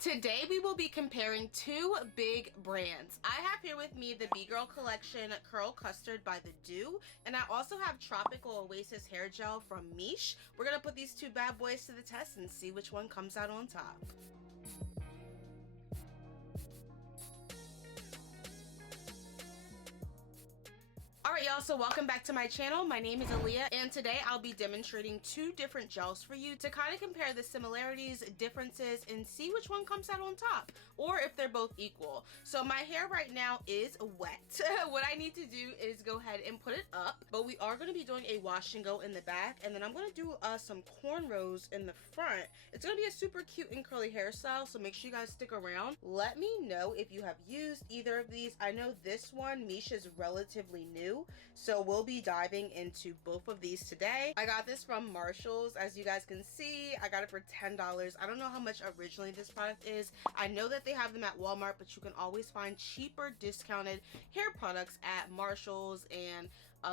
Today we will be comparing two big brands. I have here with me the B-Girl Collection Curl Custard by the Doux, and I also have Tropical Oasis Hair Gel from Miche. We're gonna put these two bad boys to the test and see which one comes out on top. Alright y'all, so welcome back to my channel. My name is Aaliyah, and today I'll be demonstrating two different gels for you to kind of compare the similarities, differences, and see which one comes out on top, or if they're both equal. So my hair right now is wet. What I need to do is go ahead and put it up, but we are going to be doing a wash and go in the back, and then I'm going to do some cornrows in the front. It's going to be a super cute and curly hairstyle, so make sure you guys stick around. Let me know if you have used either of these. I know this one, Miche, is relatively new, so we'll be diving into both of these today. I got this from Marshall's. As you guys can see, I got it for $10. I don't know how much originally this product is. I know that they have them at Walmart, but you can always find cheaper discounted hair products at Marshall's and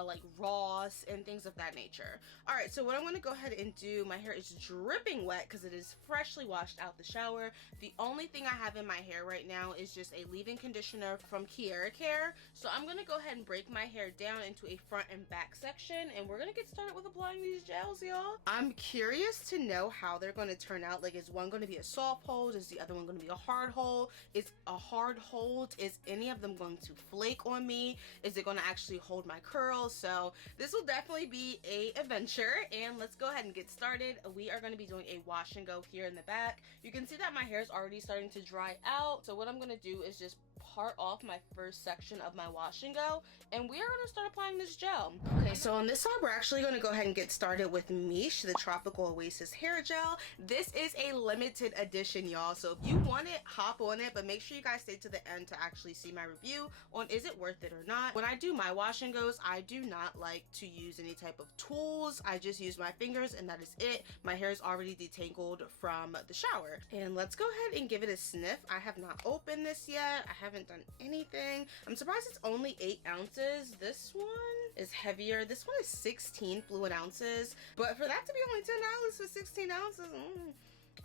like Ross and things of that nature. All right, so what I'm going to go ahead and do, my hair is dripping wet because it is freshly washed out the shower. The only thing I have in my hair right now is just a leave-in conditioner from Kiara Care. So I'm going to go ahead and break my hair down into a front and back section, and we're going to get started with applying these gels, y'all. I'm curious to know how they're going to turn out. Like, is one going to be a soft hold? Is the other one going to be a hard hold? Is a hard hold, is any of them going to flake on me? Is it going to actually hold my curls? So this will definitely be a adventure, and let's go ahead and get started. We are going to be doing a wash and go here in the back. You can see that my hair is already starting to dry out, so what I'm going to do is just part off my first section of my wash and go, and we are going to start applying this gel. Okay, so on this side we're actually going to go ahead and get started with Miche, the Tropical Oasis Hair Gel. This is a limited edition, y'all, so if you want it, hop on it, but make sure you guys stay to the end to actually see my review on is it worth it or not. When I do my wash and goes, I do not like to use any type of tools. I just use my fingers, and that is it. My hair is already detangled from the shower, and let's go ahead and give it a sniff. I have not opened this yet. I haven't done anything. I'm surprised it's only 8 ounces. This one is heavier. This one is 16 fluid ounces, but for that to be only $10 for 16 ounces,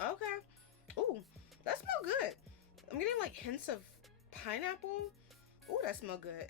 okay. Ooh, that smells good. I'm getting like hints of pineapple. Ooh, that smells good.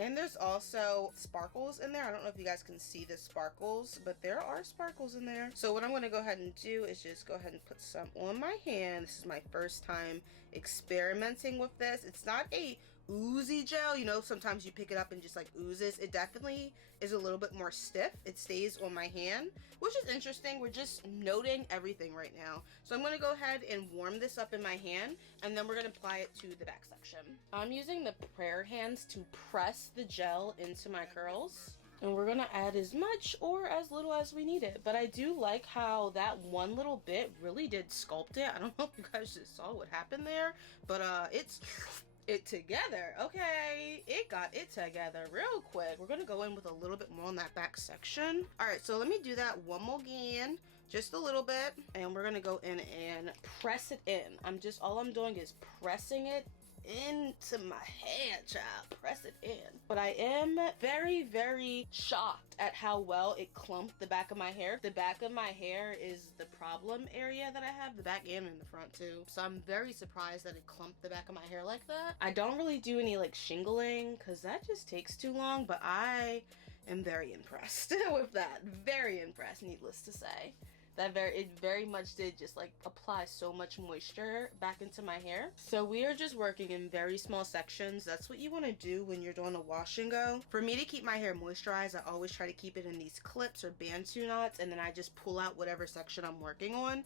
And there's also sparkles in there. I don't know if you guys can see the sparkles, but there are sparkles in there. So what I'm going to go ahead and do is just go ahead and put some on my hand. This is my first time experimenting with this. It's not a oozy gel, you know, sometimes you pick it up and just like oozes. It definitely is a little bit more stiff. It stays on my hand, which is interesting. We're just noting everything right now. So I'm going to go ahead and warm this up in my hand, and then we're going to apply it to the back section. I'm using the prayer hands to press the gel into my curls, and we're gonna add as much or as little as we need it. But I do like how that one little bit really did sculpt it. I don't know if you guys just saw what happened there, but it's it together. Okay, it got it together real quick. We're gonna go in with a little bit more on that back section. All right, so let me do that one more again, just a little bit, and we're gonna go in and press it in. All I'm doing is pressing it into my hair, child. Press it in. But I am very, very shocked at how well it clumped the back of my hair. The back of my hair is the problem area that I have, the back and in the front too. So I'm very surprised that it clumped the back of my hair like that. I don't really do any like shingling because that just takes too long, but I am very impressed with that. Very impressed, needless to say. It very much did just like apply so much moisture back into my hair. So we are just working in very small sections. That's what you want to do when you're doing a wash and go. For me to keep my hair moisturized, I always try to keep it in these clips or bantu knots, and then I just pull out whatever section I'm working on.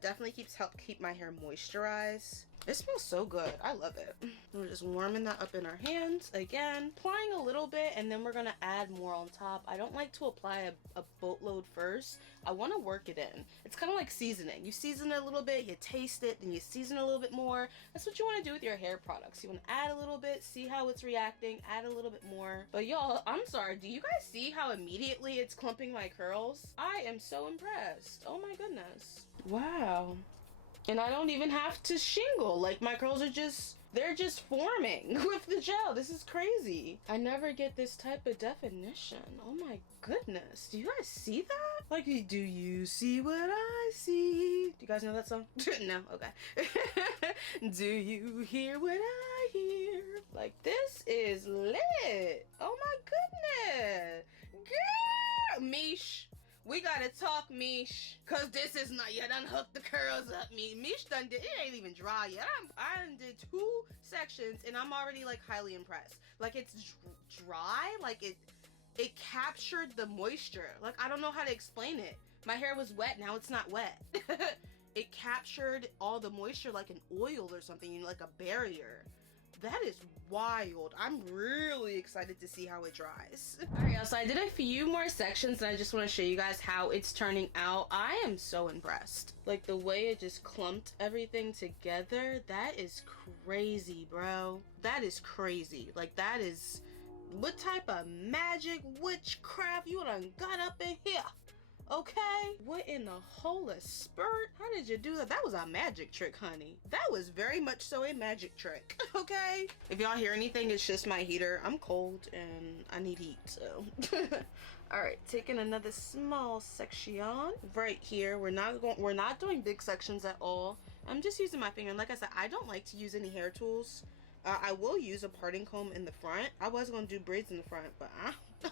Definitely help keep my hair moisturized. It smells so good. I love it. We're just warming that up in our hands. Again, applying a little bit, and then we're gonna add more on top. I don't like to apply a boatload first. I wanna work it in. It's kind of like seasoning. You season it a little bit, you taste it, then you season a little bit more. That's what you wanna do with your hair products. You wanna add a little bit, see how it's reacting, add a little bit more. But y'all, I'm sorry, do you guys see how immediately it's clumping my curls? I am so impressed. Oh my goodness. Wow. And I don't even have to shingle. Like, my curls are just, they're just forming with the gel. This is crazy. I never get this type of definition. Oh my goodness. Do you guys see that? Like, do you see what I see? Do you guys know that song? No? Okay. Do you hear what I hear? Like, this is lit. Oh my goodness. Girl, Miche. We gotta talk, Miche. Cause this is not, you done hooked the curls up, Miche done did, it ain't even dry yet. I done did 2 sections and I'm already like highly impressed. Like, it's dry, like it captured the moisture. Like, I don't know how to explain it. My hair was wet, now it's not wet. It captured all the moisture like an oil or something, like a barrier. That is wild. I'm really excited to see how it dries. All right, y'all, so I did a few more sections and I just want to show you guys how it's turning out. I am so impressed. Like, the way it just clumped everything together, that is crazy, bro. That is crazy. Like, that is, what type of magic witchcraft you done got up in here? Okay, what in the holy spurt? How did you do that? That was a magic trick, honey. That was very much so a magic trick. Okay, if y'all hear anything, it's just my heater. I'm cold and I need heat, so all right, taking another small section right here. We're not doing big sections at all. I'm just using my finger, and like I said, I don't like to use any hair tools. I will use a parting comb in the front. I was gonna do braids in the front, but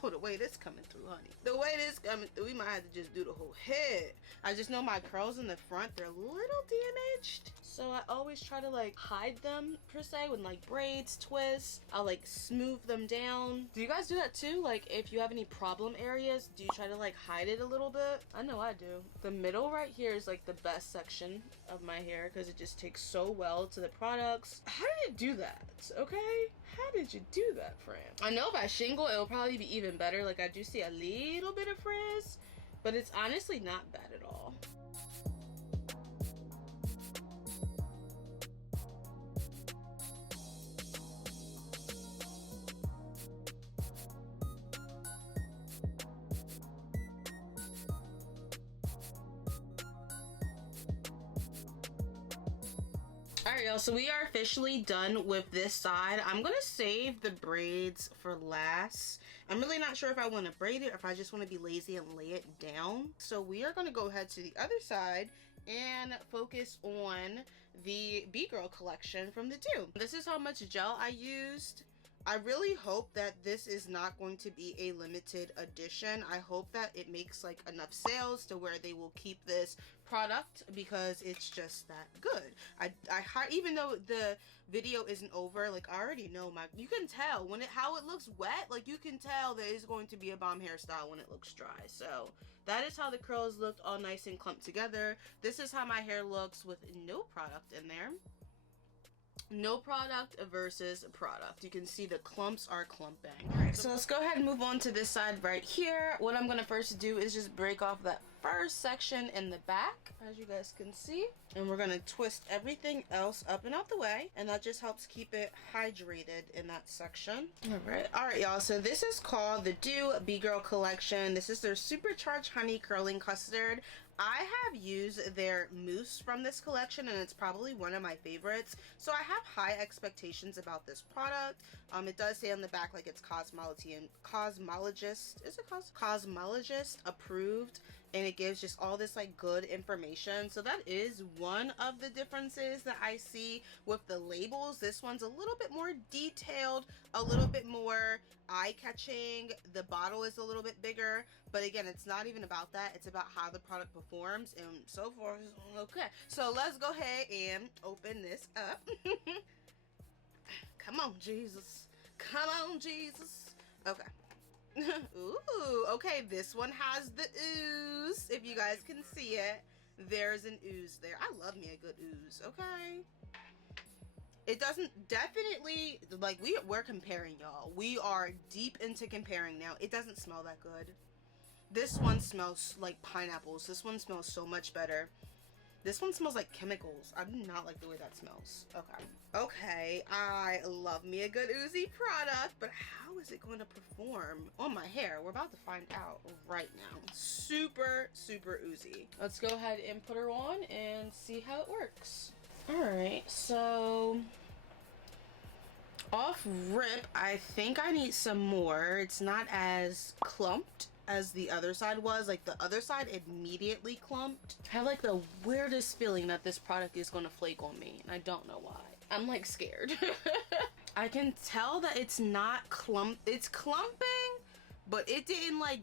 oh, the way this coming through, honey. The way this coming through, we might have to just do the whole head. I just know my curls in the front, they're a little damaged. So I always try to like hide them per se with like braids, twists. I'll like smooth them down. Do you guys do that too? Like, if you have any problem areas, do you try to like hide it a little bit? I know I do. The middle right here is like the best section of my hair because it just takes so well to the products. How did it do that? Okay? How did you do that, friend? I know if I shingle, it'll probably be even better. Like, I do see a little bit of frizz, but it's honestly not bad at all. Alright, y'all, so we are officially done with this side. I'm gonna save the braids for last. I'm really not sure if I want to braid it or if I just want to be lazy and lay it down. So we are going to go ahead to the other side and focus on the B-Girl collection from the Doux. This is how much gel I used. I really hope that this is not going to be a limited edition. I hope that it makes like enough sales to where they will keep this product because it's just that good. Even though the video isn't over, like, I already know you can tell when how it looks wet, like you can tell that it's going to be a bomb hairstyle when it looks dry. So that is how the curls looked, all nice and clumped together. This is how my hair looks with no product in there. No product versus product. You can see the clumps are clumping. All right, so let's go ahead and move on to this side right here. What I'm gonna first do is just break off that first section in the back, as you guys can see, and we're gonna twist everything else up and out the way, and that just helps keep it hydrated in that section. All right, y'all, so this is called the Doux B-Girl collection. This is their supercharged honey curling custard. I have used their mousse from this collection and it's probably one of my favorites. So I have high expectations about this product. It does say on the back like it's cosmologist approved, and it gives just all this like good information. So that is one of the differences that I see with the labels. This one's a little bit more detailed, a little bit more eye-catching. The bottle is a little bit bigger, but again, it's not even about that. It's about how the product performs and so forth. Okay, so let's go ahead and open this up. Come on, Jesus. Come on, Jesus. Okay. Ooh, okay, this one has the ooze. If you guys can see it, there's an ooze there. I love me a good ooze, okay? It doesn't, definitely, like, we're comparing, y'all. We are deep into comparing now. It doesn't smell that good. This one smells like pineapples. This one smells so much better. This one smells like chemicals. I do not like the way that smells. Okay. Okay, I love me a good oozy product, but how is it going to perform on my hair? We're about to find out right now. Super, super oozy. Let's go ahead and put her on and see how it works. All right, so off rip, I think I need some more. It's not as clumped as the other side was. Like the other side immediately clumped. I have like the weirdest feeling that this product is gonna flake on me, and I don't know why. I'm like scared. I can tell that it's not it's clumping, but it didn't like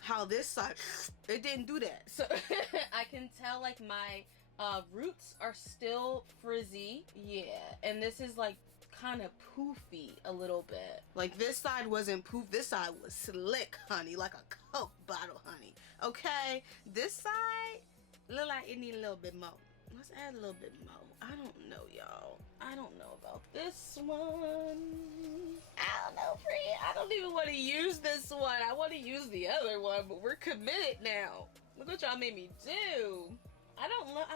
how this side, it didn't do that. So I can tell like my roots are still frizzy. Yeah, and this is like kind of poofy a little bit. Like this side wasn't poof, this side was slick, honey, like a Coke bottle, honey. Okay, this side look like it need a little bit more. Let's add a little bit more. I don't know, y'all. I don't know about this one. I don't know, Free. I don't even want to use this one. I want to use the other one, but we're committed now. Look what y'all made me do. I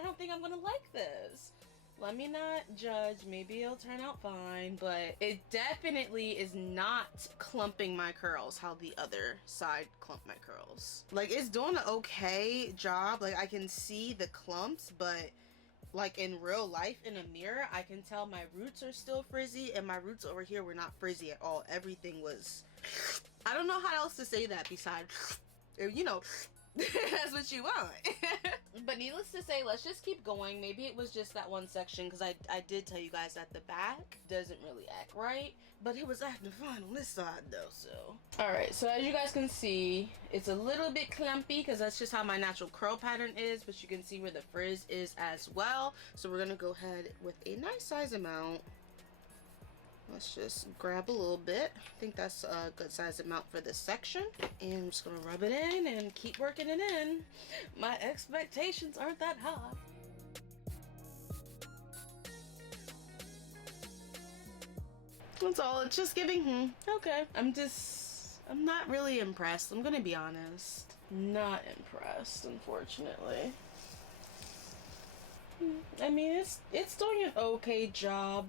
don't think I'm gonna like this. Let me not judge. Maybe it'll turn out fine, but it definitely is not clumping my curls how the other side clumped my curls. Like it's doing an okay job. Like I can see the clumps, but like in real life in a mirror, I can tell my roots are still frizzy, and my roots over here were not frizzy at all. Everything was, I don't know how else to say that besides, you know, that's what you want. But needless to say, let's just keep going. Maybe it was just that one section, because I did tell you guys that the back doesn't really act right, but it was acting fine on this side though. So alright, so as you guys can see, it's a little bit clumpy because that's just how my natural curl pattern is, but you can see where the frizz is as well. So we're gonna go ahead with a nice size amount. Let's just grab a little bit. I think that's a good size amount for this section. And I'm just gonna rub it in and keep working it in. My expectations aren't that high. That's all. It's just giving, okay. I'm not really impressed. I'm gonna be honest. Not impressed, unfortunately. I mean, it's doing an okay job.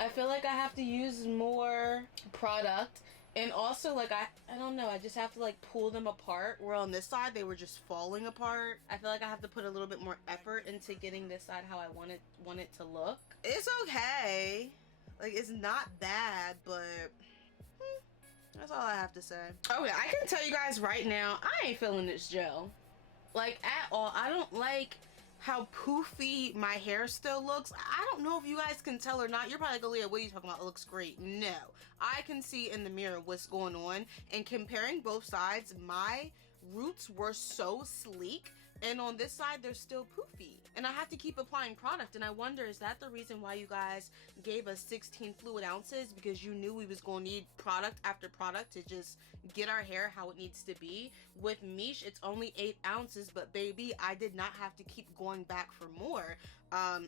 I feel like I have to use more product, and also like I don't know, I just have to like pull them apart, where on this side they were just falling apart. I feel like I have to put a little bit more effort into getting this side how I want it to look. It's okay, like it's not bad, but that's all I have to say. Okay, I can tell you guys right now, I ain't feeling this gel like at all. I don't like how poofy my hair still looks. I don't know if you guys can tell or not. You're probably like, Aaliyah, what are you talking about? It looks great. No, I can see in the mirror what's going on, and comparing both sides, my roots were so sleek, and on this side they're still poofy, and I have to keep applying product. And I wonder, is that the reason why you guys gave us 16 fluid ounces? Because you knew we was gonna need product after product to just get our hair how it needs to be. With Miche, it's only 8 ounces, but baby, I did not have to keep going back for more.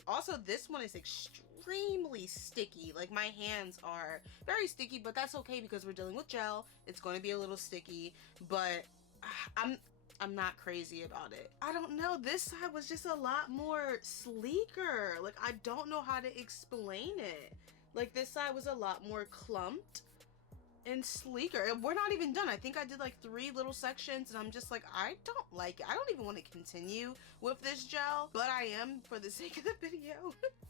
Also, this one is extremely sticky. Like my hands are very sticky, but that's okay because we're dealing with gel. It's going to be a little sticky, but I'm not crazy about it. I don't know, this side was just a lot more sleeker. Like I don't know how to explain it. Like this side was a lot more clumped and sleeker. And we're not even done. I think I did like 3 little sections, and I'm just like, I don't like it. I don't even want to continue with this gel, but I am for the sake of the video.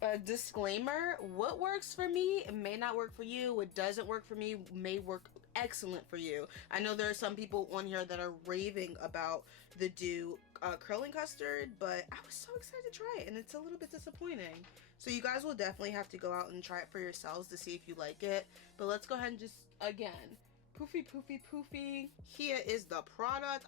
A disclaimer, what works for me may not work for you. What doesn't work for me may work excellent for you. I know there are some people on here that are raving about the Doux curling custard, but I was so excited to try it, and it's a little bit disappointing. So you guys will definitely have to go out and try it for yourselves to see if you like it. But let's go ahead and just, again, poofy, poofy, poofy. Here is the product.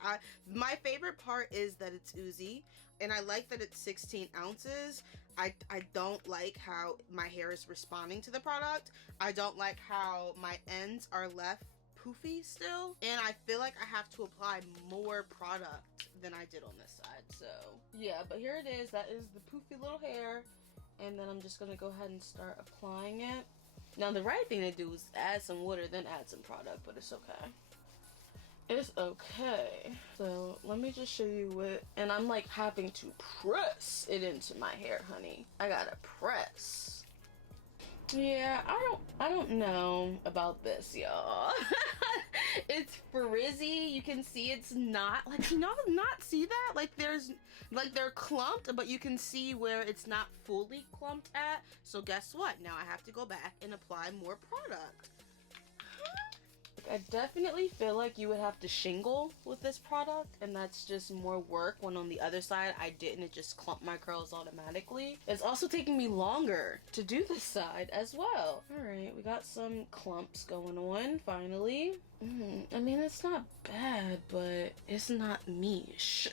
My favorite part is that it's oozy, and I like that it's 16 ounces. I don't like how my hair is responding to the product. I don't like how my ends are left poofy still, and I feel like I have to apply more product than I did on this side. So yeah, but here it is. That is the poofy little hair, and then I'm just gonna go ahead and start applying it. Now the right thing to do is add some water, then add some product, but it's okay. It's okay. So let me just show you what, and I'm like having to press it into my hair, honey. I gotta press. Yeah, I don't know about this, y'all. It's frizzy. You can see it's not, like, can y'all not see that? Like there's, like they're clumped, but you can see where it's not fully clumped at. So guess what? Now I have to go back and apply more product. I definitely feel like you would have to shingle with this product, and that's just more work, when on the other side I didn't. It just clumped my curls automatically. It's also taking me longer to do this side as well. All right, we got some clumps going on finally. I mean, it's not bad, but it's not Miche.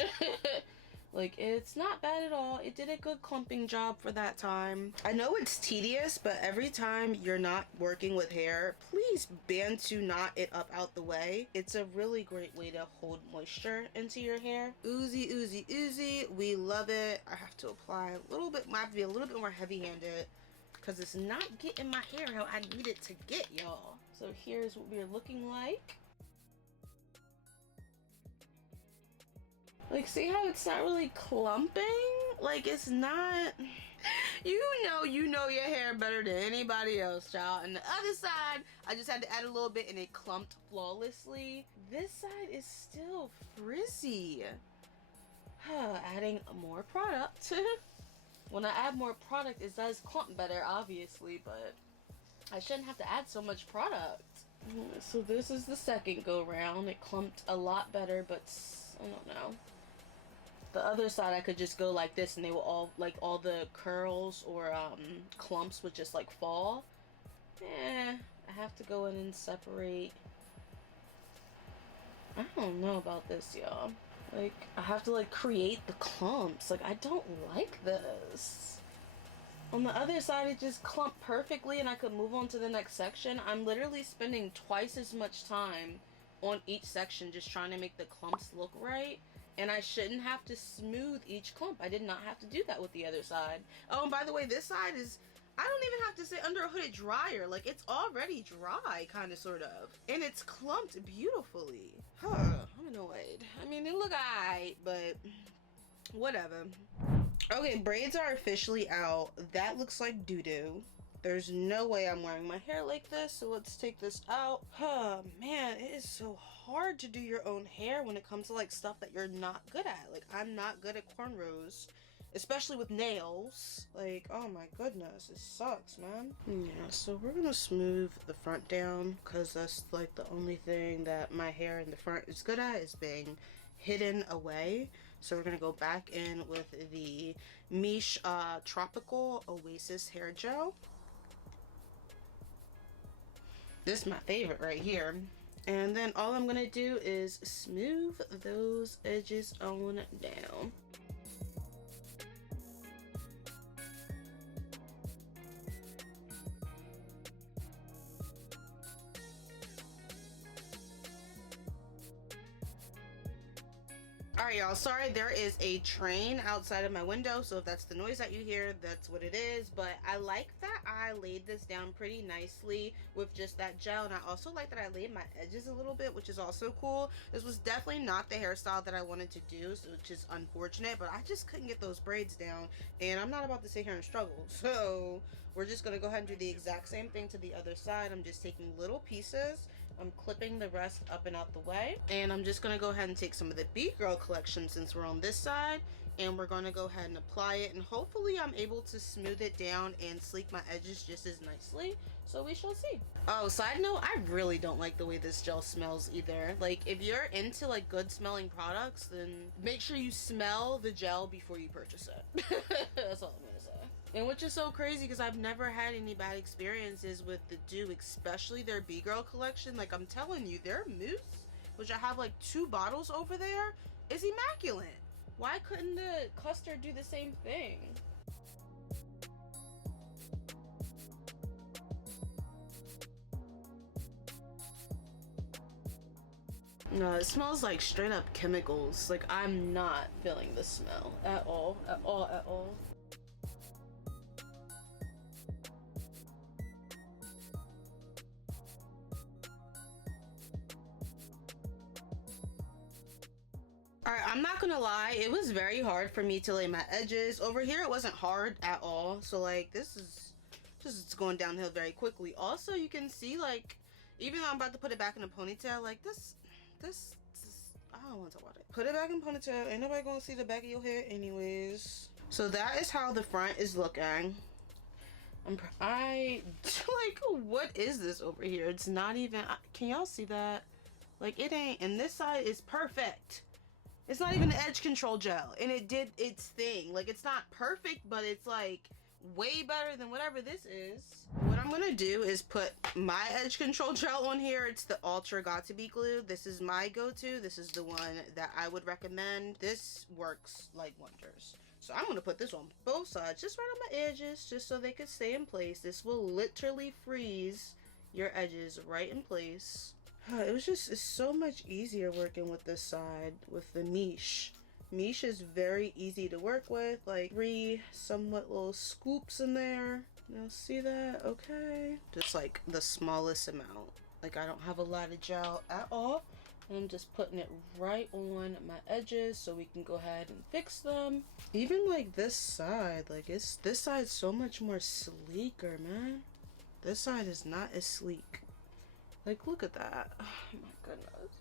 Like, it's not bad at all. It did a good clumping job for that time. I know it's tedious, but every time you're not working with hair, please bantu knot it up out the way. It's a really great way to hold moisture into your hair. Oozy, oozy, oozy. We love it. I have to apply a little bit. I have to be a little bit more heavy-handed because it's not getting my hair how I need it to get, y'all. So here's what we're looking like. Like, see how it's not really clumping? Like, it's not... You know your hair better than anybody else, child. And the other side, I just had to add a little bit and it clumped flawlessly. This side is still frizzy. Adding more product. When I add more product, it does clump better, obviously, but I shouldn't have to add so much product. So this is the second go round. It clumped a lot better, but I don't know. The other side, I could just go like this and they will all, like, all the curls or clumps would just like fall. I have to go in and separate. I don't know about this, y'all. Like, I have to like create the clumps. Like, I don't like this. On the other side, it just clumped perfectly and I could move on to the next section. I'm literally spending twice as much time on each section just trying to make the clumps look right. And I shouldn't have to smooth each clump. I did not have to do that with the other side. Oh, and by the way, this side is, I don't even have to sit under a hooded dryer. Like, it's already dry, kind of, sort of. And it's clumped beautifully. I'm annoyed. I mean, they look alright, but whatever. Okay, braids are officially out. That looks like doo-doo. There's no way I'm wearing my hair like this, so let's take this out. Man, it is so hard to do your own hair when it comes to like stuff that you're not good at. Like, I'm not good at cornrows, especially with nails. Like, oh my goodness, it sucks, man. Yeah, so we're gonna smooth the front down because that's like the only thing that my hair in the front is good at, is being hidden away. So we're gonna go back in with the Miche Tropical Oasis Hair Gel. This is my favorite right here. And then all I'm gonna do is smooth those edges on down. Alright, y'all, sorry, there is a train outside of my window, so if that's the noise that you hear, that's what it is. But I like that I laid this down pretty nicely with just that gel, and I also like that I laid my edges a little bit, which is also cool. This was definitely not the hairstyle that I wanted to do, so, which is unfortunate, but I just couldn't get those braids down, and I'm not about to sit here and struggle. So we're just gonna go ahead and do the exact same thing to the other side. I'm just taking little pieces. I'm clipping the rest up and out the way, and I'm just gonna go ahead and take some of the B-Girl collection since we're on this side, and we're gonna go ahead and apply it, and hopefully I'm able to smooth it down and sleek my edges just as nicely, so we shall see. Oh, side note, I really don't like the way this gel smells either. Like, if you're into like good smelling products, then make sure you smell the gel before you purchase it. That's all I'm gonna say. And which is so crazy because I've never had any bad experiences with the Doux, especially their B-Girl collection. Like, I'm telling you, their mousse, which I have like 2 bottles over there, is immaculate. Why couldn't the custard do the same thing? No, it smells like straight up chemicals. Like, I'm not feeling the smell at all, at all, at all. Alright, I'm not gonna lie, it was very hard for me to lay my edges. Over here, it wasn't hard at all. So, like, this is just going downhill very quickly. Also, you can see, like, even though I'm about to put it back in a ponytail, like, this, I don't want to talk about it. Put it back in ponytail. Ain't nobody gonna see the back of your hair anyways. So that is how the front is looking. I like, what is this over here? It's not even, can y'all see that? Like, it ain't, and this side is perfect. It's not even an edge control gel, and it did its thing. Like, it's not perfect, but it's like way better than whatever this is. What I'm gonna do is put my edge control gel on here. It's the Ultra Got To Be Glue. This is my go-to. This is the one that I would recommend. This works like wonders. So I'm gonna put this on both sides, just right on my edges, just so they could stay in place. This will literally freeze your edges right in place. It's so much easier working with this side with the Miche. Miche is very easy to work with, like 3 somewhat little scoops in there. Now see that? Okay. Just like the smallest amount. Like, I don't have a lot of gel at all. I'm just putting it right on my edges so we can go ahead and fix them. Even like this side, like this side's so much more sleeker, man. This side is not as sleek. Like, look at that. Oh my goodness.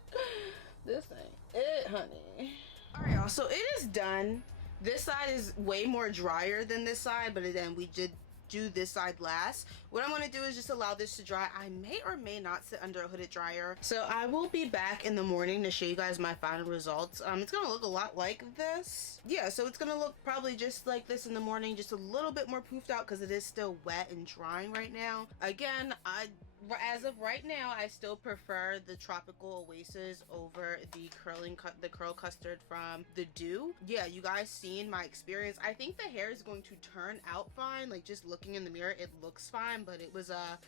This ain't it, honey. All right, y'all, so it is done. This side is way more drier than this side, but then we did do this side last. What I'm gonna do is just allow this to dry. I may or may not sit under a hooded dryer. So I will be back in the morning to show you guys my final results. It's gonna look a lot like this. Yeah, so it's gonna look probably just like this in the morning, just a little bit more poofed out because it is still wet and drying right now. Again, as of right now, I still prefer the Tropical Oasis over the curl custard from the Doux. Yeah, you guys seen my experience. I think the hair is going to turn out fine. Like, just looking in the mirror, it looks fine, but it was a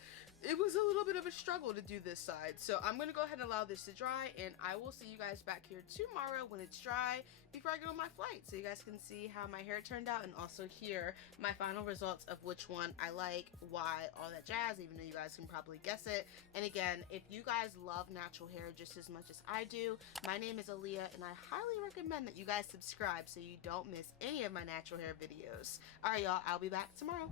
little bit of a struggle to do this side. So I'm gonna go ahead and allow this to dry, and I will see you guys back here tomorrow when it's dry before I go on my flight, so you guys can see how my hair turned out and also hear my final results of which one I like, why, all that jazz, even though you guys can probably guess it. And again, if you guys love natural hair just as much as I do, my name is Aaliyah, and I highly recommend that you guys subscribe so you don't miss any of my natural hair videos. All right, y'all, I'll be back tomorrow.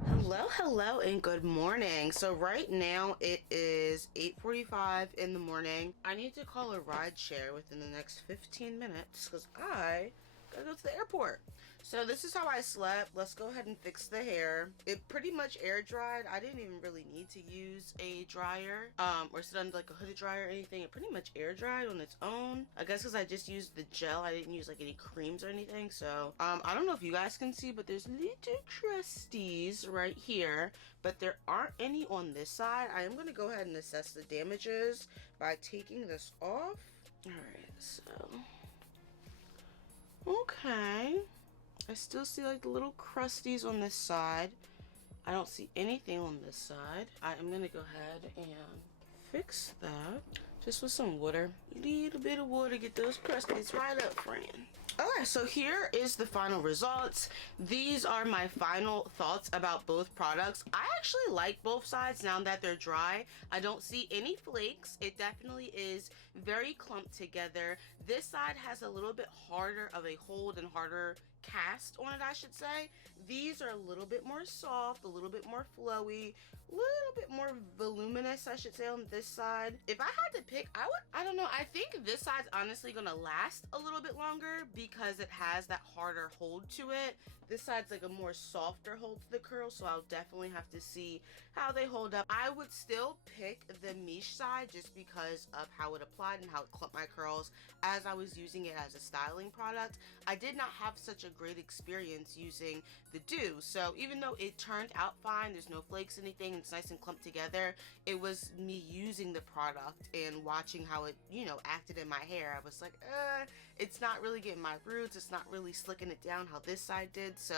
Hello, and good morning. So right now it is 8:45 in the morning. I need to call a ride share within the next 15 minutes because I gotta go to the airport. So this is how I slept. Let's go ahead and fix the hair. It pretty much air dried. I didn't even really need to use a dryer or sit under like a hooded dryer or anything. It pretty much air dried on its own. I guess because I just used the gel. I didn't use like any creams or anything. So I don't know if you guys can see, but there's little crusties right here, but there aren't any on this side. I am going to go ahead and assess the damages by taking this off. All right, so okay, I still see like the little crusties on this side. I don't see anything on this side. I am gonna go ahead and fix that just with some water. A little bit of water, get those crusties right up, friend. Okay, so here is the final results. These are my final thoughts about both products. I actually like both sides now that they're dry. I don't see any flakes. It definitely is very clumped together. This side has a little bit harder of a hold and harder cast on it, I should say. These are a little bit more soft, a little bit more flowy, a little bit more voluminous, I should say, on this side. If I had to pick, I don't know, I think this side's honestly gonna last a little bit longer because it has that harder hold to it. This side's like a more softer hold to the curl, so I'll definitely have to see how they hold up. I would still pick the Miche side just because of how it applied and how it clumped my curls as I was using it as a styling product. I did not have such a great experience using the Doux, so even though it turned out fine, there's no flakes or anything, it's nice and clumped together, it was me using the product and watching how it, you know, acted in my hair. I was like, it's not really getting my roots, it's not really slicking it down how this side did. So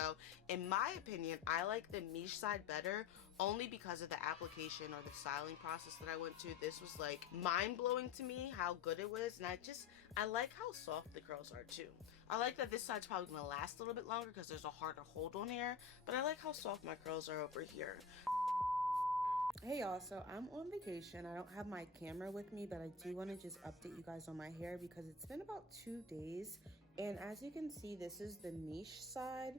in my opinion, I like the Miche side better only because of the application or the styling process that I went to. This was like mind-blowing to me how good it was, and I like how soft the curls are too. I like that this side's probably gonna last a little bit longer because there's a harder hold on here, but I like how soft my curls are over here. Hey y'all, so I'm on vacation. I don't have my camera with me, but I do want to just update you guys on my hair because it's been about 2 days, and as you can see, this is the Miche side.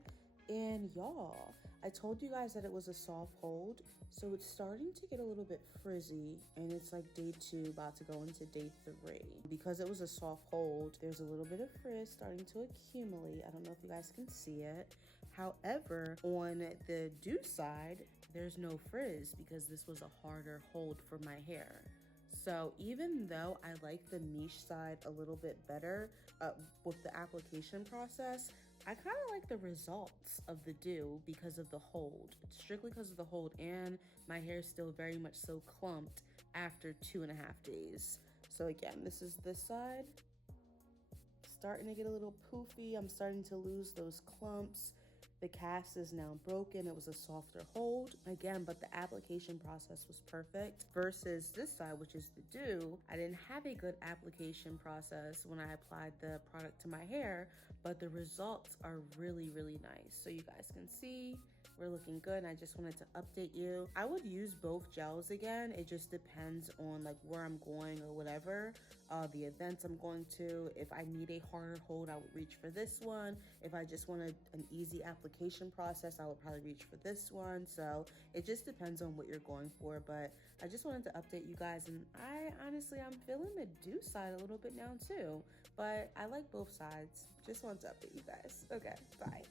And y'all, I told you guys that it was a soft hold, so it's starting to get a little bit frizzy, and it's like day 2 about to go into day 3. Because it was a soft hold, there's a little bit of frizz starting to accumulate. I don't know if you guys can see it. However, on the Doux side, there's no frizz because this was a harder hold for my hair. So even though I like the Miche side a little bit better with the application process, I kind of like the results of the Doux because of the hold. It's strictly because of the hold, and my hair is still very much so clumped after 2.5 days. So again, this is this side. Starting to get a little poofy. I'm starting to lose those clumps. The cast is now broken. It was a softer hold again, but the application process was perfect versus this side, which is the Doux. I didn't have a good application process when I applied the product to my hair, but the results are really, really nice. So you guys can see we're looking good, and I just wanted to update you. I would use both gels again. It just depends on like where I'm going or whatever, the events I'm going to. If I need a harder hold, I would reach for this one. If I just wanted an easy application process, I would probably reach for this one. So it just depends on what you're going for, but I just wanted to update you guys, and I'm feeling the Doux side a little bit now too, but I like both sides. Just wanted to update you guys. Okay, bye.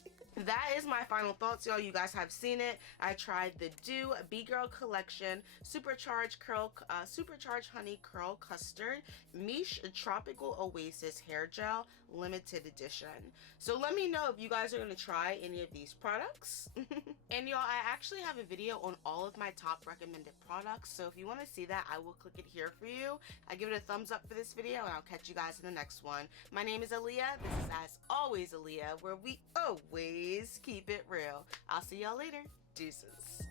That is my final thoughts, y'all. You guys have seen it. I tried the Doux B-Girl Collection Supercharged Honey Curl Custard Miche Tropical Oasis Hair Gel Limited Edition. So let me know if you guys are going to try any of these products. And y'all, I actually have a video on all of my top recommended products, so if you want to see that, I will click it here for you. I give it a thumbs up for this video, and I'll catch you guys in the next one. My name is Aaliyah. This is as always Aaliyah, where we always keep it real. I'll see y'all later. Deuces.